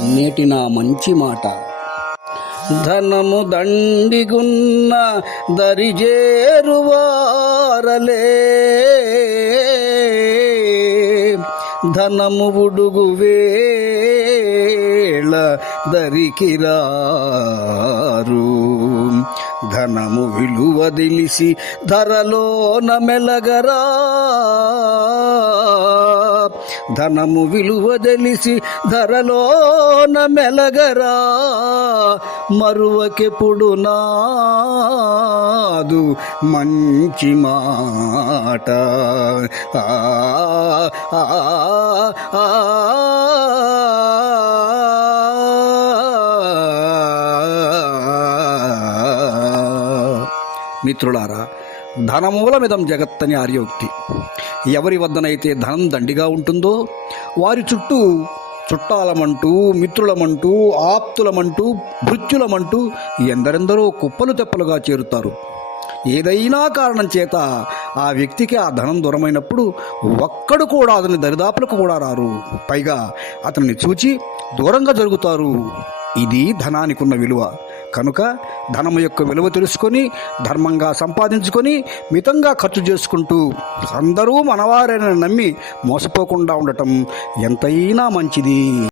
నేటి నా మంచి మాట. ధనము దండిగున్న దరిజేరువారలే, ధనము ఉడుగు వేళ దరికిరారు. ధనము విలువ దిలిసి ధరలోన మెలగరా, ధనము విలువ తెలిసి ధరలోన మెలగరా. మరువకెప్పుడు నాదు మంచి మాట. మిత్రులారా, ధనమూలమిదం జగత్తని ఆర్యోక్తి. ఎవరి వద్దనైతే ధనం దండిగా ఉంటుందో వారి చుట్టూ చుట్టాలమంటూ, మిత్రులమంటూ, ఆప్తులమంటూ, భృత్యులమంటూ ఎందరెందరో కుప్పలు తెప్పలుగా చేరుతారు. ఏదైనా కారణం చేత ఆ వ్యక్తికి ఆ ధనం దూరమైనప్పుడు ఒక్కడు కూడా అతని దరిదాపులకు కూడా రారు. పైగా అతన్ని చూచి దూరంగా జరుగుతారు. ఇది ధనానికి ఉన్న విలువ. కనుక ధనము యొక్క విలువ తెలుసుకొని ధర్మంగా సంపాదించుకొని మితంగా ఖర్చు చేసుకుంటూ అందరూ మనవారేనని నమ్మి మోసపోకుండా ఉండటం ఎంతైనా మంచిది.